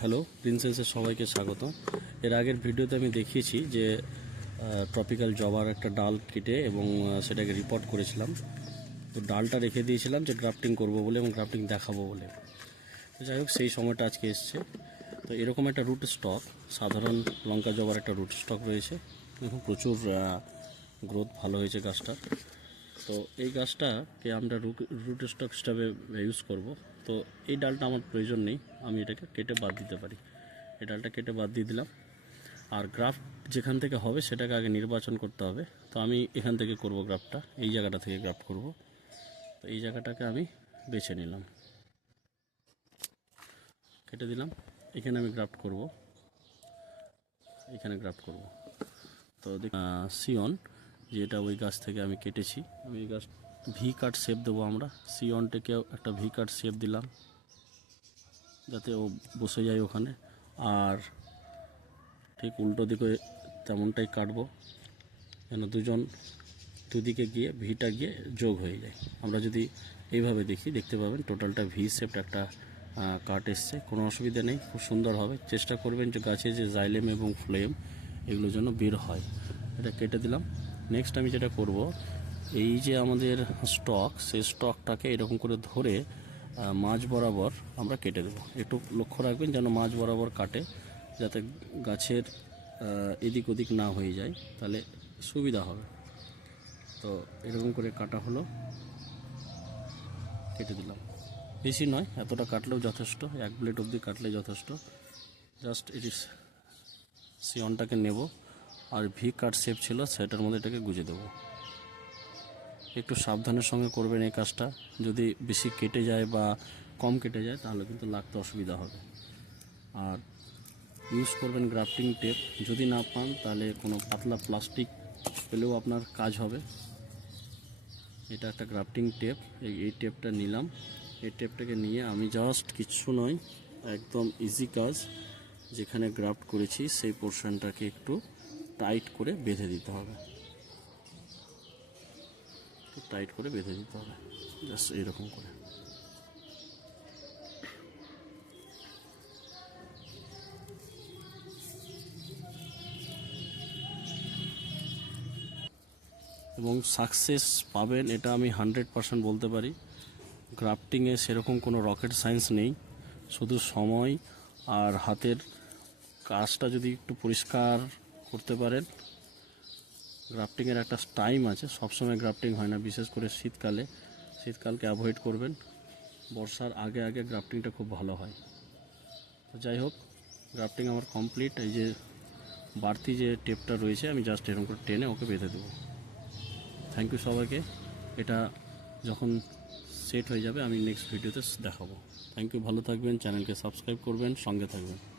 Hello প্রিন্সেসের সবাইকে স্বাগত। এর আগের ভিডিওতে আমি দেখিয়েছি যে ট্রপিক্যাল জবার একটা ডাল কেটে এবং সেটাকে রিপোর্ট করেছিলাম। তো ডালটা রেখে দিয়েছিলাম যে গ্রাফটিং করব বলে এবং গ্রাফটিং দেখাবো বলে। তো যাই হোক, সেই সময়টা আজকে এসছে। তো এরকম একটা রুট স্টক, সাধারণ লঙ্কা জবার একটা রুট স্টক রয়েছে। এখন প্রচুর গ্রোথ ভালো হয়েছে গাছটার। তো এই গাছটাকে আমরা রুট স্টক হিসাবে ইউজ করব। তো এই ডালটা আমার প্রয়োজন নেই, আমি এটাকে কেটে বাদ দিতে পারি। এই ডালটা কেটে বাদ দিয়ে দিলাম। আর গ্রাফট যেখান থেকে হবে সেটাকে আগে নির্বাচন করতে হবে। তো আমি এখান থেকে করব গ্রাফটটা, এই জায়গাটা থেকে গ্রাফট করব। তো এই জায়গাটাকে আমি বেছে নিলাম, কেটে দিলাম। এখানে আমি গ্রাফট করব, এখানে গ্রাফট করব। তো সিয়ন, যেটা ওই গাছ থেকে আমি কেটেছি, আমি এই গাছ ভি কাট শেপ দেবো। আমরা সিয়নটাকেও একটা ভি কাট শেপ দিলাম যাতে ও বসে যায় ওখানে। আর ঠিক উল্টো দিকে তেমনটাই কাটবো যেন দুদিকে গিয়ে ভিটা গিয়ে যোগ হয়ে যায়। আমরা যদি এইভাবে দেখতে পাবেন টোটালটা ভি শেপড একটা কাট এসছে। কোনো অসুবিধা নেই, খুব সুন্দর হবে। চেষ্টা করবেন যে গাছে যে জাইলেম এবং ফ্লেম এগুলোর জন্য বের হয়। এটা কেটে দিলাম। নেক্সট আমি যেটা করব, এই যে আমাদের স্টক, সেই স্টকটাকে এরকম করে ধরে মাঝ বরাবর আমরা কেটে দেবো। একটু লক্ষ্য রাখবেন যেন মাঝ বরাবর কাটে, যাতে গাছের এদিক ওদিক না হয়ে যায়, তাহলে সুবিধা হবে। তো এরকম করে কাটা হলো, কেটে দিলাম। বেশি নয়, এতটা কাটলেও যথেষ্ট, এক ব্লেড অবধি কাটলে যথেষ্ট। জাস্ট এটি সিয়নটাকে নেব আর ভি কাট শেপ ছিল সেটার মধ্যে এটাকে গুজে দেবো। একটু সাবধানের সঙ্গে করবেন এই কাজটা। যদি বেশি কেটে যায় বা কম কেটে যায় তাহলে কিন্তু লাগতে অসুবিধা হবে। আর ইউজ করবেন গ্রাফটিং টেপ, যদি না পান তাহলে কোনো পাতলা প্লাস্টিক পেলেও আপনার কাজ হবে। এটা একটা গ্রাফটিং টেপ, এই টেপটা নিলাম। এই টেপটাকে নিয়ে আমি জাস্ট কিচ্ছু নয়, একদম ইজি কাজ, যেখানে গ্রাফট করেছি সেই পোর্শনটাকে একটু টাইট করে বেঁধে দিতে হবে। টাইট করে বেঁধে দিতে হবে, জাস্ট এইরকম করে। এবং সাকসেস পাবেন এটা আমি 100% বলতে পারি। গ্রাফটিংয়ে সেরকম কোনো রকেট সায়েন্স নেই, শুধু সময় আর হাতের কাজটা যদি একটু পরিষ্কার করতে পারেন। গ্রাফটিংয়ের একটা টাইম আছে, সবসময় গ্রাফটিং হয় না, বিশেষ করে শীতকালকে অ্যাভয়েড করবেন। বর্ষার আগে আগে গ্রাফটিংটা খুব ভালো হয়। তো যাই হোক, গ্রাফটিং আমার কমপ্লিট। এই যে বাড়তি যে টেপটা রয়েছে আমি জাস্ট এরকম করে টেনে ওকে বেঁধে দেবো। থ্যাংক ইউ সবাইকে। এটা যখন সেট হয়ে যাবে আমি নেক্সট ভিডিওতে দেখাবো। থ্যাংক ইউ, ভালো থাকবেন, চ্যানেলকে সাবস্ক্রাইব করবেন, সঙ্গে থাকবেন।